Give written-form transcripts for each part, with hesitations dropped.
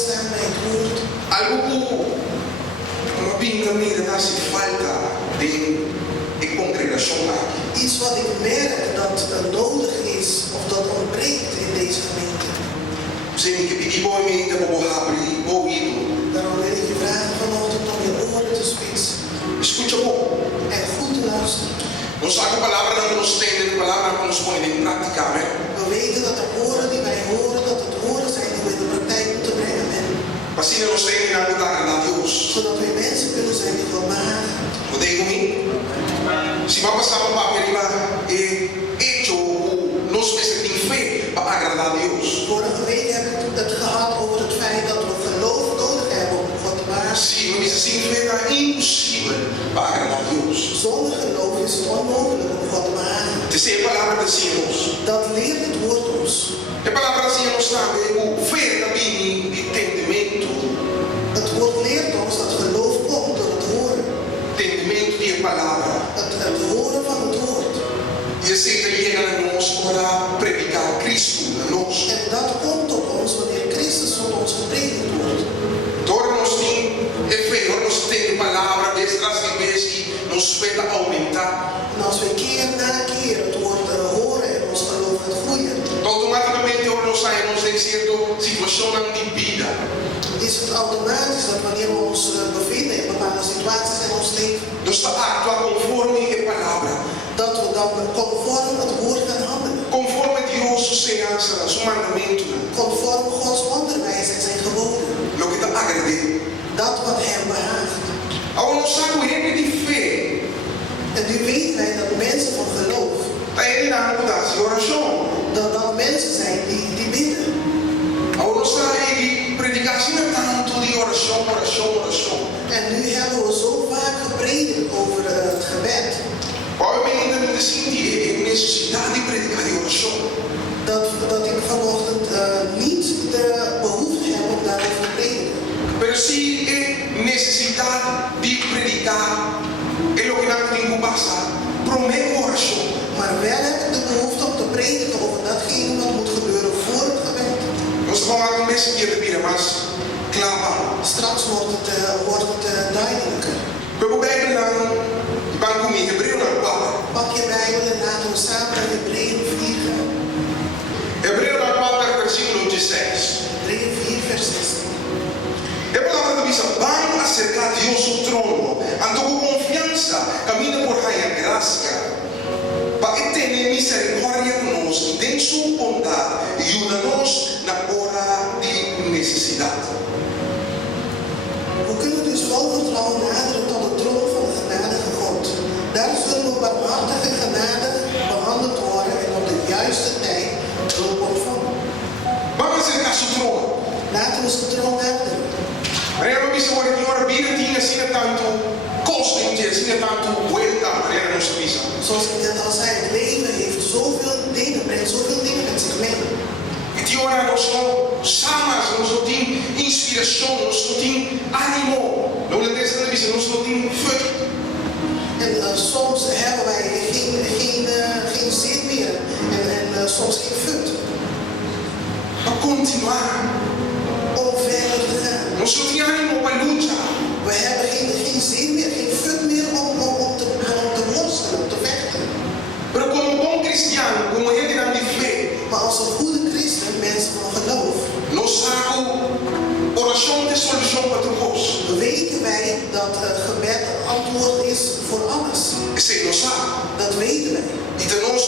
stilstaan bij het woord. Algo mabinga mira nasi falta de congregação aqui. Iets wat ik merk dat nodig is of dat ontbreekt in deze gemeente. Sem que pedir bom me ainda vou abrir ouvido. Daarom wil ik je vragen vanochtend om je oren te spitsen Escute bom. en goed te luisteren. Não sabe a palavra não nos tem, a palavra não nos põe em prática, amém? We weten dat de woorden die wij horen, dat het woorden zijn die we in de praktijk moeten brengen. Amen. Assim nos tem na verdade a Deus. Zodat wij mensen kunnen zijn die God behagen. Podem comigo? Se vai passar para a palavra, é hecho nos meses de fé para agradar a Deus. Vorige week heb ik het gehad over het feit dat we geloof nodig hebben om God te behagen. Sim, mas assim é impossível para agradar a Deus. Zonder geloof is het onmogelijk om God te behagen. Terceira palavra de Sinos. Dat leert het woord ons. A palavra de Sinos sabe o fé também entendimento. Het woord leert ons dat geloof komt door het horen. Entendimento de palavra. Het horen van het woord. E assim também a nós para predicar Cristo a nós. En dat komt tot ons wanneer Christus tot ons gepredikt wordt. Door nos tem fé, door nos tem palavra vez tras vez que nos pueda aumentar. En als we keer na keer het woord horen en ons geloof gaat groeien, Automaticamente door nos saímos de certa situação de vida. is het automatisch dat wanneer we ons bevinden in bepaalde situaties in ons leven, Nós está actuar conforme a palavra. dat we dan conform het woord gaan handelen. Conforme Deus sua seança, seu mandamento. Conform Gods onderwijs en zijn geboden. Lo que te agrade. Dat wat hem behaagt. Agora nós sabemos gente de fé. En nu weten wij dat mensen van geloof, Está ele na mudança de oração. dat mensen zijn die bidden. Agora nós sabemos predicar assim tanto de oração. En nu hebben we zo vaak gepredikt over het gebed, Obviamente não senti necessidade de predicar de oração. dat ik vanochtend niet de behoefte heb om daarover te prediken. Pero sí necessidade de predicar é lo que nós temos que passar. Prometo oração. Maar wel heb ik de behoefte om te prediken over datgene wat moet gebeuren voor het gebed. Nós vamos um mês de vida, mas clama. Straks wordt het duidelijker. We Bijbel lang, de banco me Hebreu na 4. Pak je Bijbel en laten we samen naar Hebreeën 4 gaan. Hebreu na 4, versículo 16. Hebreeën 4 vers 16. A palavra de Deus vai acercar Deus o trono, ando com confiança, camina por raia graça, para ter misericórdia conosco, tem sua bondade, e ajuda-nos na hora de necessidade. We kunnen dus vol vertrouwen naderen tot de troon van de genadige God. Daar zullen we barmhartige genade behandeld worden en op de juiste tijd hulp ontvangen. Vamos acercar seu trono. Laten we zijn troon naderen. Maria Babisa, agora que hora vida tinha assim tanto custo, assim tanto vuelta, Maria nossa missa. Zoals ik net al zei, het leven heeft zoveel dingen, brengt zoveel dingen met zich mee. E de hora nós não chamas, nós não temos inspiração, nós não temos ânimo. Não lhe desse na missa, nós não temos fé. En soms hebben wij geen zin meer en soms geen fut Para continuar. om verder te gaan. Nós não temos ânimo para lutar. We hebben geen zin meer, geen fut meer om te worstelen, om te vechten. Pero como bom cristiano, como gente de fé, Maar als een goede christen, mensen van geloof, nós sabemos oração de solução para todos. weten wij dat gebed een antwoord is voor alles. Esse nós sabemos. Dat weten wij. E de nós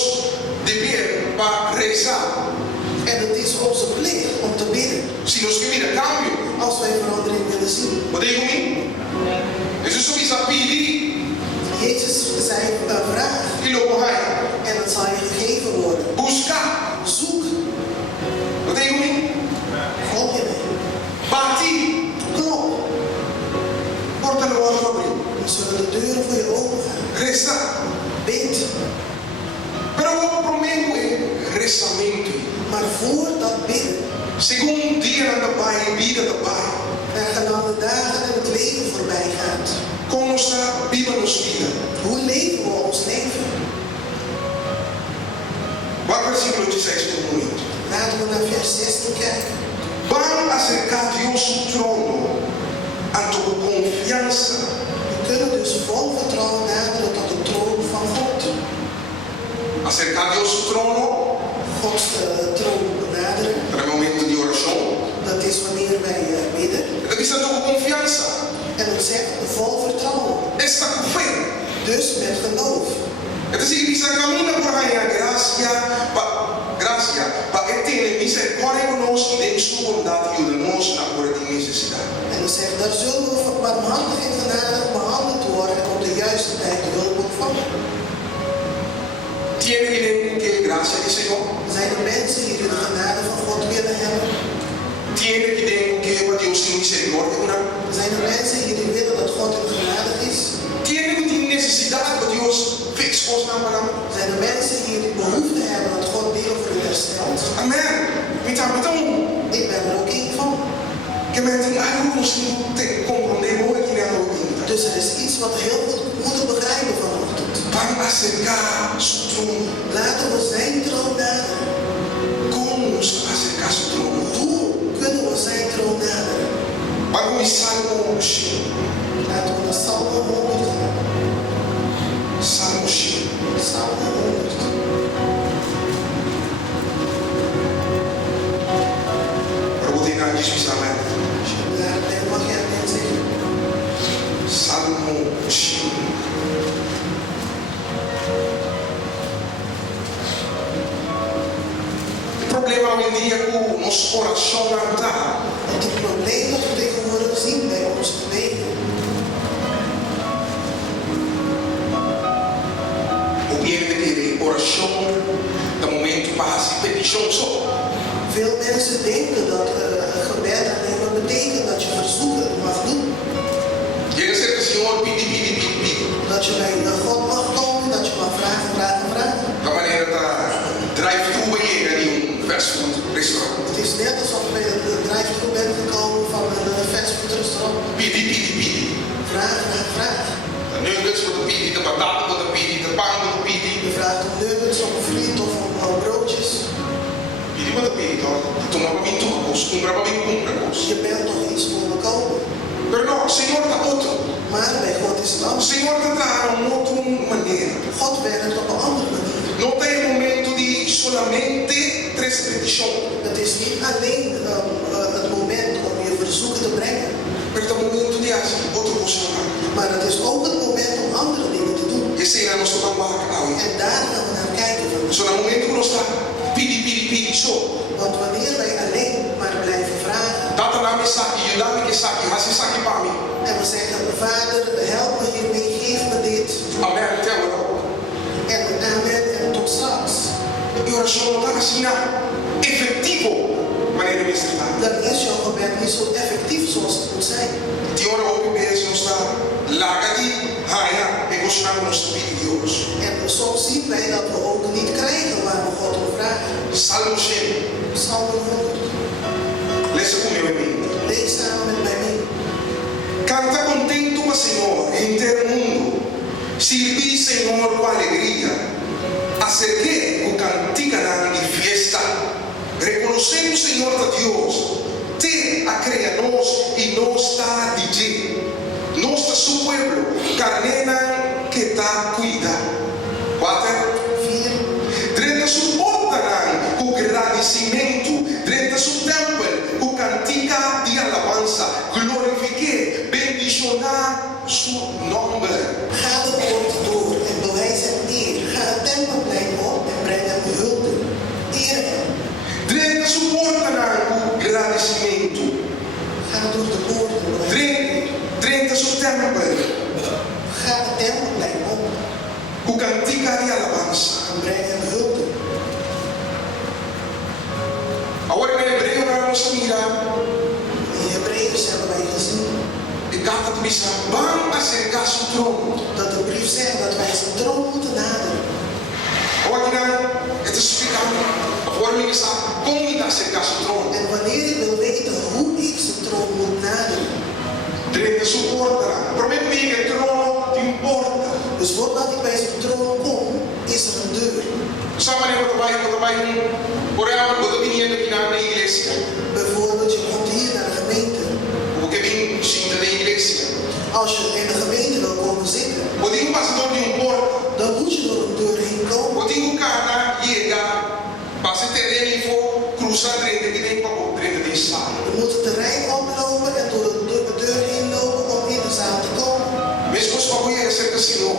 dever para rezar. En het is onze plicht om te bidden. Se nós queremos cambio, Als wij verandering willen zien. pode ir comigo. Jesus precisa pedir Jezus zei vraag e logo vai. en het zal je gegeven worden. Buscar. Zoek, Pode ir comigo. volg je mij. Bate. Klop, Porta no outro abrir. dan zullen de deuren voor je open gaan. Reza. Bid. Pero o primeiro é rezamento. Maar voor dat bidden, Segundo dia anda pai, vida da pai. er gaan dan de dagen en het leven voorbij gaat. Como está viva nos vida. Hoe leven we ons leven? Vai versículo 16 por um momento. Laten we naar vers 16 kijken. Van acercar Dios su trono ante tu confianza. We kunnen dus vol vertrouwen naderen tot de troon van God. Acercar Dios su trono Gods troon benaderen, en el momento de oración. dat is wanneer wij bidden. Está diciendo con confianza. En het zegt vol vertrouwen. Esta con fe. Dus met geloof. Es decir, dice, camina por ahí a gracia, para que tiene misericordia con nosotros y de su bondad ayudarnos a por tu necesidad. En dan zegt, daar zullen we barmhartig en genadig behandeld worden en op de juiste tijd de hulp ontvangen. Tiene que gracia del Señor. Zijn er mensen die de genade van God willen hebben? Tiene que Dios tiene misericordia con nosotros. Zijn er mensen hier die willen dat God hun genadig is? Tiene que necesidad que Dios fix ons naar nosotros. Zijn er mensen hier die behoefte hebben dat God dingen voor hen herstelt? Amen. Ik ben er ook één van. Que me tenga algo te comprendemos aquí en la Dus er is iets wat we heel goed moeten begrijpen vanochtend. Van acercar su trono. Laten we zijn troon naderen. ¿Cómo acercar su trono? Hoe kunnen we zijn troon naderen? Vamos a Salmo 100. Laten we naar Psalm 100 gaan. Salmo 100. Psalm 100. Perbuatan Yesus amen. Als je daar bent, mag je amen zeggen. Salmo 100. El problema hoy en día con nuestro corazón andar. Want het probleem dat we tegenwoordig zien bij ons gebeden. O bien de que oración de momento para hacer petición solo. Veel mensen denken dat gebed alleen maar betekent dat je verzoeken mag doen. Llega a ser que el Señor pide, pide, pide, pide. Dat je bij God mag komen, dat je mag vragen, vragen, vragen. De manera de drive-thru llega de un fast food restaurant. Het is net alsof je bij de drive-thru bent gekomen van een fastfood restaurant. Pide, pide, pide. Vraag, vraag, vraag. De nuggets voor de pide, de patat voor de pide, de pan voor de pide. Je vraagt om nuggets, om friet of om broodjes. Pide voor de pide, hoor. Toen hebben we niet toegekost, toen hebben we niet toegekost. Je bent toch iets komen kopen. Pero no, Señor está otro. Maar bij God is het anders. Señor te da una otra manera. God werkt op een andere manier. No te hay momento de solamente tres peticiones. Het is niet alleen het moment om je verzoeken te brengen. Pero es el momento de hacer otra cosa. Maar het is ook het moment om andere dingen te doen. Y ese era nuestro trabajo hoy. En daar gaan we naar kijken. Es el momento que nos está pidi, pidi, pidi, so. Want wanneer wij alleen maar blijven vragen. Data na me saki, you dame que saki, hasi saki pa mi. En we zeggen, Vader, help me hiermee, geef me dit. Amen, te ora. En amen en tot straks. Y oración no está así nada efectivo. Manera de estar. Dan is jouw gebed niet zo effectief zoals het moet zijn. Die ora op je bed no está. Laga di, haya, e gostar nos pidi Dios. En soms zien wij dat we ook niet krijgen waar we God om vragen. Salmo 100. Psalm 100. Lees conmigo en mí. Lees samen met mij mee. Canta contento al Señor, gente del mundo. Sirvi, Señor, con alegría. Acerqué con cantiga de fiesta. Reconocemos, Señor, a Dios. Te acreanos y no está DJ. No está su pueblo. Carnena que está cuida. 4. 4. Drenta su portarán con agradecimiento. Drenta su templo con cantiga de alabanza. Glorifique, bendicionar su nombre. Ga de poort door en bewijs hem eer. Ga het tempelplein op en breng hem hulp. Eer hem. Drenta su portarán con agradecimiento. Ga door de poorten. Drenta su templo Ga het tempelplein op con cantiga de alabanza. en breng hem hulp. Ahora en hebreo vamos a mirar. In Hebreeërs hebben wij gezien De carta de misa van acercar su trono. dat de brief zegt dat wij zijn troon moeten naderen. Ahora aquí het is explicando. Ahora me está cómo ir acercar su trono. En wanneer ik wil weten hoe ik zijn troon moet naderen. Drenta su portarán. Promet me que el trono te importa. Dus voordat ik bij zijn troon kom, is er een deur. Sabe maneira quando vai por ela, quando viniendo aqui na igreja. Bijvoorbeeld, je Als je in de gemeente wil komen zitten, o digo passa door die porta, dan moet je door een deur heen komen. o digo cara llega, passa terreno for, cruza drente que nem para drente de sala. Je moet het terrein oplopen en door de deur heen lopen om in de zaal te komen. Mesmo os papai é certo assim, não.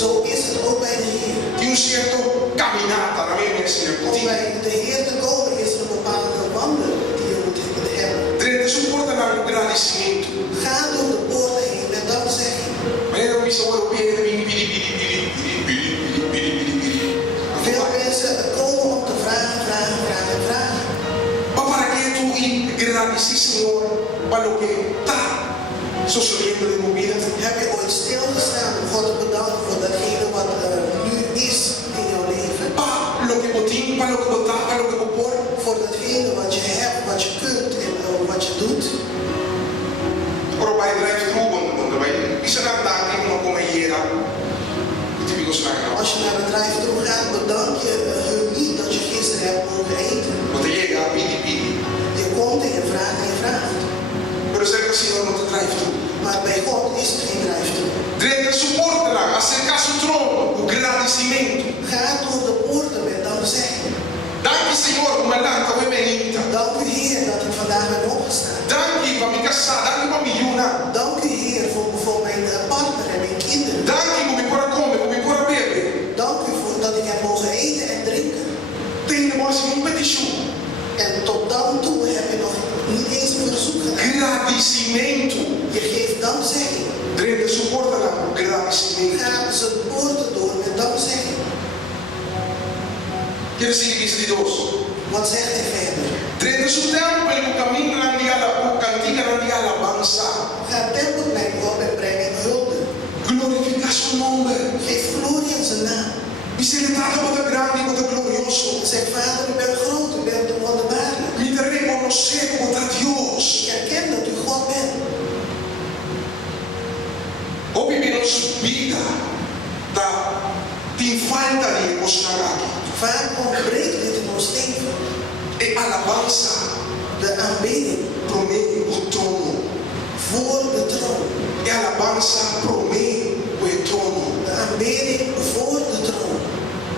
Zo is het ook bij de Heer. Tem certo caminhada, não é mesmo? Om bij de Heer te komen is er een bepaalde wandel die je moet hebben. Drente suporta na agradecimento. Ga door de poort heen met dankzegging. Maar eu me sou europeu, Veel mensen komen om te vragen. mas para que tu agradecer, Senhor, para o que está sucedendo de minha vida? Heb je ooit stilgestaan om God te bedanken voor datgene wat nu is in jouw leven? Para o que eu tenho, para o que eu tenho, para o que eu vou. Voor datgene wat je hebt, wat je kunt en wat je doet. Ora vai drive-thru, quando vai, isso não dá tempo não como era. Típico snack. Als je naar de drive-thru gaat, bedank je hun niet dat je gisteren hebt mogen eten. Quando chega, pidi. Je komt en je vraagt. Por isso é que o Senhor não te drive-thru. Maar bij God is het geen drive-thru. Drente suporta lá, acercar-se o trono, o agradecimento. Ga door de poorten met dankzegging. Dank je, Senhor, comandante, we benita. Dank u Heer dat ik vandaag ben opgestaan. Dank je para me casar, dank je para me juna. Dank u Heer voor mijn partner en mijn kinderen. Dank je voor me para comer, voor me para beber. Dank u voor dat ik heb mogen eten en drinken. Tem negócio um petition. En tot dan toe heb je nog niet eens een verzoek gedaan. Agradecimento. Je geeft dankzegging. Drente suporta lá, o agradecimento. Ga ze poorten door met dankzegging. Quer dizer que isso de Deus. Wat zegt hij verder? Drente su tempo, o caminho lá de o cantiga lá de alabanza. Ga het tempelplein op en breng in hulde. Glorifica seu nome. Geef glorie aan zijn naam. E se ele trata muito grande, muito glorioso. Zeg vader, u bent groot, u bent wonderbaarlijk. Me te reconocer como está Deus. Ik erken dat u God bent. Ou vivemos vida da tem falta de emocionar. Vaak ontbreekt dit in ons leven. E alabanza De aanbidding promete o trono. voor de troon. E alabanza promete o trono. De aanbidding voor de troon.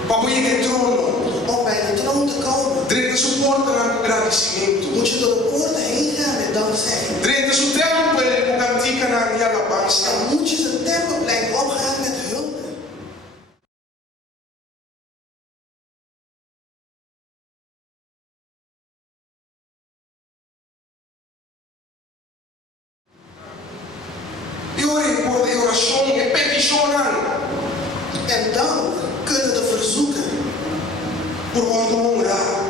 Para chegar ao trono, Om bij de troon te komen, drente suporta o agradecimento. moet je door de poorten heen gaan met dankzegging. Drente su tempo, o cantica na de alabanza. Dan moet je het tempelplein opgaan met hulde. E oração é peticionar. En dan kunnen de verzoeken Por onde honrar.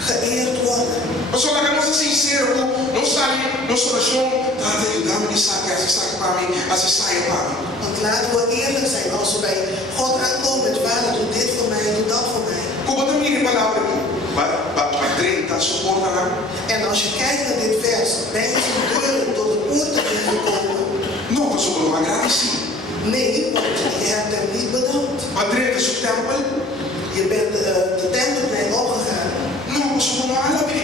geëerd worden. Pessoal, que não se sincero, não sabe, nossa oração, tá ajudando me sacar, se saca para mim, se saia para mim. Want laten we eerlijk zijn, als we bij God aankomen met vader, doe dit voor mij, doe dat voor mij. Como também a palavra aqui, para 30, suporta lá. En als je kijkt naar dit vers, bij zijn deuren door de poorten gekomen. Não, pessoal, não agradeci. Nee, want je hebt hem niet bedankt. Para 30, seu templo, Je bent de tempelplein opgegaan. não, pessoal, não alabe.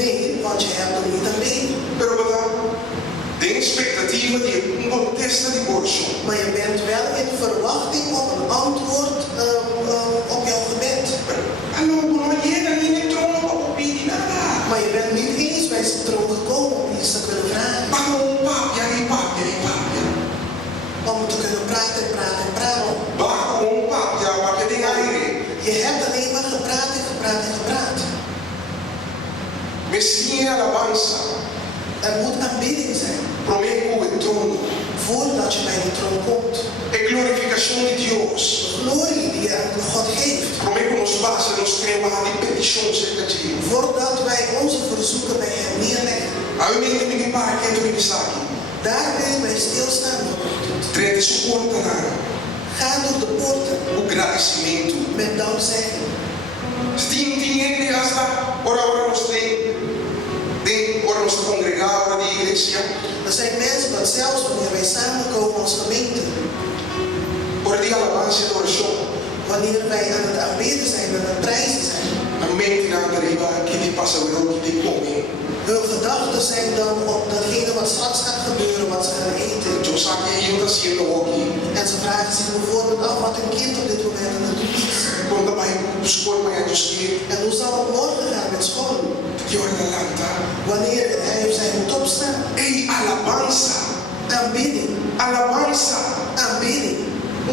Nee, want je hebt hem niet aanbeden. Pero, verdade, tem expectativa de contesta de borso. Maar je bent wel in verwachting op een antwoord op jouw gebed. Alô, não chega nem no trono para pedir nada. Maar je bent niet eens bij zijn troon gekomen om iets te kunnen vragen. Para papia. Om te kunnen praten. Bajo papia tem aire. Je hebt alleen maar gepraat. Mesquinha alabanza. Er moet aanbidding zijn. Promete o trono. Voordat je bij de troon komt. É glorificação de Deus. Glorie die je aan God geeft. Promete nos basta, nos crema de petição cerca de Deus. Voordat wij onze verzoeken bij hem neerleggen. Aí eu me lembro para que tu me destaque. Daar wil ik bij stilstaan vanochtend. Trete suporta lá. Ga door de poorten. O agradecimento. Met dankzegging. Tinha hasta ora nos congregar, ora de igreja. Er zijn mensen dat zelfs wanneer wij samenkomen als gemeente. Ora de alabanza e oração. Wanneer wij aan het aanbidden zijn, aan het prijzen zijn. A mente na arriba que te passa o que te come. Hun gedachten zijn dan op datgene wat straks gaat gebeuren, wat ze gaan eten. Eu sabe que yo está haciendo aquí. En ze vragen zich bijvoorbeeld af wat een kind op dit moment aan het doen is. Quando vai para a escola, vai a que En hoe zal het morgen gaan met school? que hora da lanta. Wanneer hij of zij moet opstaan? Ei, alabanza. Aanbidding. Alabanza. Aanbidding.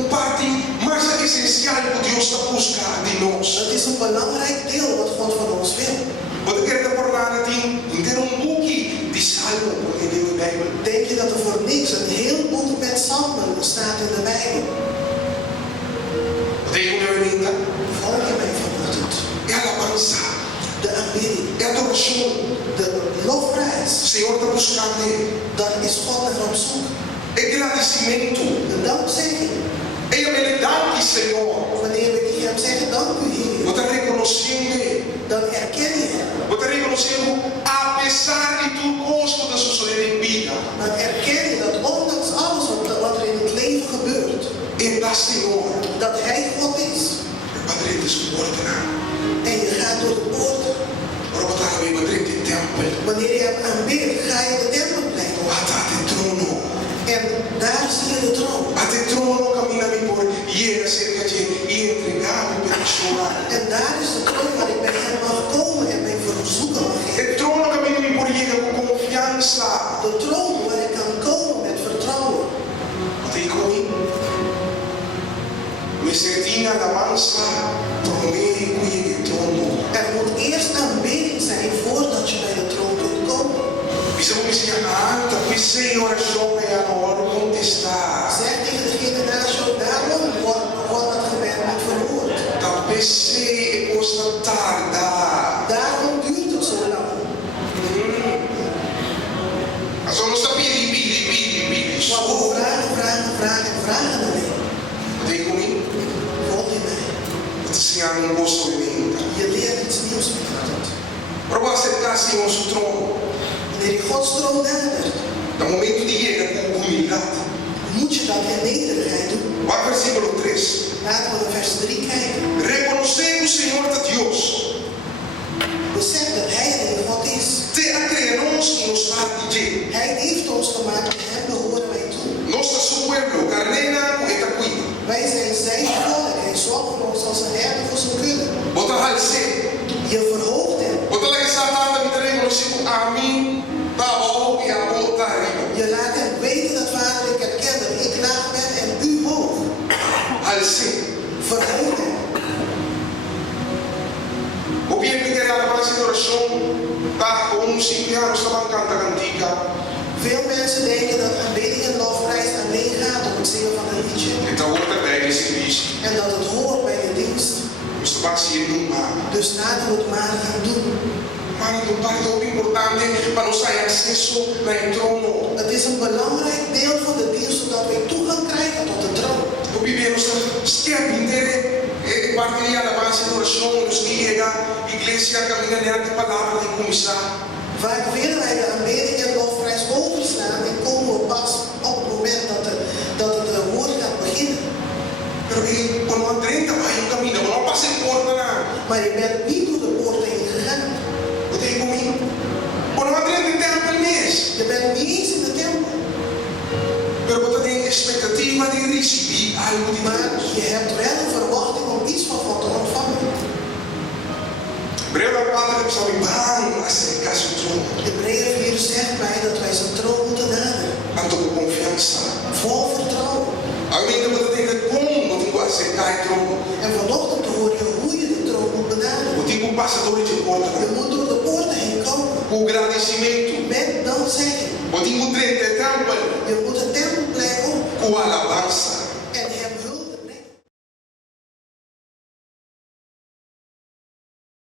Parte mais essencial que Deus está buscando de nós. Dat is een belangrijk deel wat God van ons wil. Wat ik er voor laten zien, in een boekje die salmo in de Bijbel. Denk je dat er voor niks een heel boek met psalmen staat in de Bijbel? Tegen de winter. Volg je mij vanochtend? E alabanza. De aanbidding. E adoração. De lofprijs. O Senhor está buscando. Dat is God naar op zoek. Agradecimento. De dankzegging. E humildade, Senhor. Wanneer we die hem zeggen, dank u Heer. Você está reconhecendo. Dan erken je hem. Você está reconhecendo, apesar de tudo coisa que suceder em vida. Dan erken je dat ondanks alles wat er in het leven gebeurt. Ele dá Senhor. Dat hij God is. Padre de suporte. En je gaat door de poorten. Ora está bem, Padre de templo. Wanneer je hem aanbidt, ga je de tempelplein op. Até de trono. En daar zie je de troon. Até trono caminha-me por llega cerca de e entregar-me para chorar. En daar is de troon waar ik bij hem mag komen en mijn verzoeken mag geven. El trono caminha-me por llega com confiança. De troon waar ik kan komen met vertrouwen. Até comigo. Me certina alabanza, promete cuide el trono. Er moet eerst aanbidding zijn voordat je bij de troon kunt komen. Isso me dizia, tá pensei em oração, mas a hora contestar. Zeg tegen degene naast jou, daarom wordt dat gebed niet verhoord. Tá pensei e costa tarda. Daarom duurt het zo lang. Mas vamos a pedir. Maar we vragen alleen. Até comigo. Volg je mij? Te ensinar um gosto de mim. Je leert iets nieuws vanochtend. Para você acercar-se ao nosso trono. Wanneer je Gods troon nadert, No momento de llegar com humildade. moet je dat in nederigheid doen. Vai ao versículo 3. Laten we naar vers 3 kijken. Reconhecendo o Senhor de Deus. Besef dat Hij de God is. Te acreemos e nos dá de Hij heeft ons gemaakt en Hem behoren wij toe. Nós da seu pueblo, carnena e tacuí. Wij zijn zijn volk. Hij zorgt voor ons als een herder voor zijn kudde. Bota halse. Je verhoogt Hem. Bota lá que sabata me trem no tipo a mim. Tá bom e a volta arriba. Je laat Hem weten dat Vader ik erken dat ik laag ben en U hoog. Halse. Verhoog Hem. O que é que era a base de oração? Tá com uns 5 anos estavam cantando cantica. Veel mensen denken dat aanbidding en lofprijs alleen gaat om het zingen van een liedje. Então outra bem esse bicho. En dat het hoort bij de dienst. Isto vai ser numa. Dus laten we het maar gaan doen. Maar een parte ook importante para nós ter acesso ao trono. Het is een belangrijk deel van de dienst zodat wij toegang krijgen tot de troon. O vivemos esquerpintere parte de alabança e oração nos diga igreja caminhando de palavra de começar. Vaak willen wij de aanbidding en lofprijs overslaan en komen we pas op het moment dat het woord gaat beginnen. Pero quando André vai o caminho, não passa porta lá. Maar je bent niet door de poort heen gegaan. Wat denk comigo? Quando André tem templo mês. Je bent niet eens in de tempel. Pero você tem expectativa de receber algo de Maar Deus. je hebt wel een verwachting om iets van God te ontvangen. Breve palavra que sabe bem acercar-se ao trono. Hebreeën 4 zegt mij dat wij zijn troon moeten naderen. Ando com confiança. Vol vertrouwen. Alguém que você tem que como não tem acercar o trono. En vanochtend hoor je hoe je de troon moet benaderen. O tipo passador de porta. Je moet door de poorten heen komen. O agradecimento. Met dankzegging. O tipo 30 tempo.